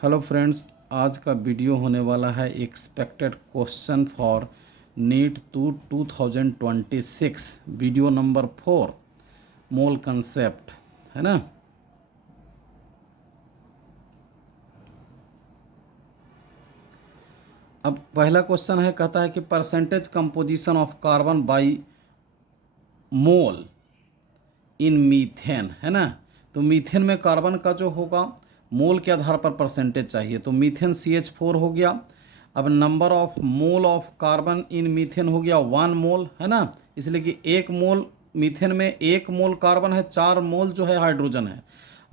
Hello friends, आज का video होने वाला है expected question for NEET 2026 video number 4 mole concept है ना। अब पहला क्वेश्चन है, कहता है कि percentage composition of carbon by mole in methane है ना। तो मीथेन में कार्बन का जो होगा मोल के आधार पर परसेंटेज चाहिए। तो मीथेन CH4 हो गया। अब number of mole of carbon in methane हो गया 1 मोल है ना, इसलिए कि 1 मोल मीथेन में 1 मोल कार्बन है, 4 मोल जो है हाइड्रोजन है।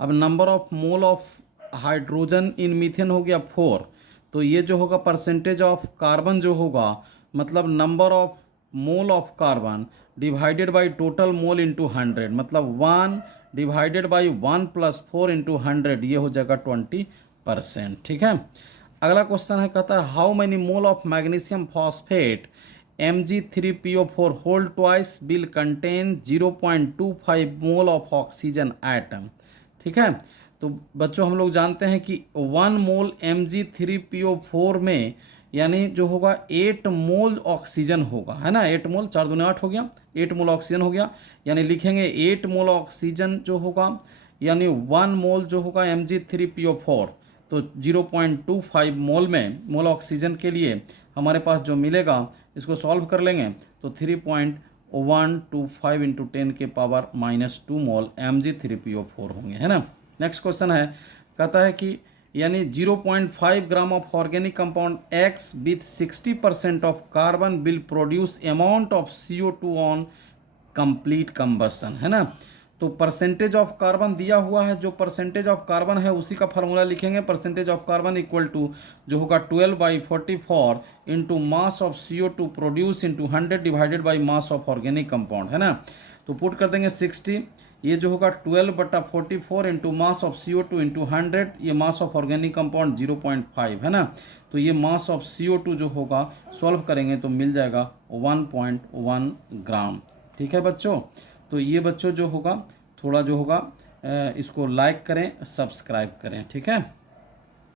अब number of mole of hydrogen in methane हो गया 4। तो ये जो होगा परसेंटेज ऑफ कार्बन जो होगा, मतलब number of mole of carbon divided by total mole into 100, मतलब 1 डिवाइडेड बाई 1 + 4 इंटू 100, ये हो जाएगा 20%। ठीक है। अगला क्वेश्चन है, कहता है how many mole of magnesium phosphate Mg3PO4 whole twice will contain 0.25 mole of oxygen atom. ठीक है। तो बच्चों हम लोग जानते हैं कि 1 मोल Mg3PO4 में यानी जो होगा 8 मोल ऑक्सीजन होगा है ना। 8 मोल 4 दूनी 8 हो गया, 8 मोल ऑक्सीजन हो गया। यानी लिखेंगे 8 मोल ऑक्सीजन जो होगा, यानी 1 मोल जो होगा Mg3PO4। तो 0.25 मोल ऑक्सीजन के लिए हमारे पास जो मिलेगा, इसको सॉल्व कर लेंगे तो 3.125 इंटू 10 के पावर -2 मोल Mg3PO4 होंगे है ना। नेक्स्ट क्वेश्चन है, कहता है कि यानी 0.5 gram of organic compound X with 60% of carbon will produce amount of CO2 on complete combustion है ना। तो परसेंटेज ऑफ कार्बन दिया हुआ है, जो परसेंटेज ऑफ कार्बन है उसी का फार्मूला लिखेंगे। Percentage of carbon equal to जो होगा 12/44 into mass of CO2 produce into 100 divided by mass of organic compound है ना। तो पुट कर देंगे 60, ये जो होगा 12/44 into mass of CO2 into 100, ये मास ऑफ ऑर्गेनिक कंपाउंड 0.5 है ना। तो ये मास ऑफ CO2 जो होगा सॉल्व करेंगे तो मिल जाएगा 1.1 ग्राम। ठीक है बच्चों। तो ये बच्चों जो होगा थोड़ा जो होगा इसको लाइक करें, सब्सक्राइब करें। ठीक है।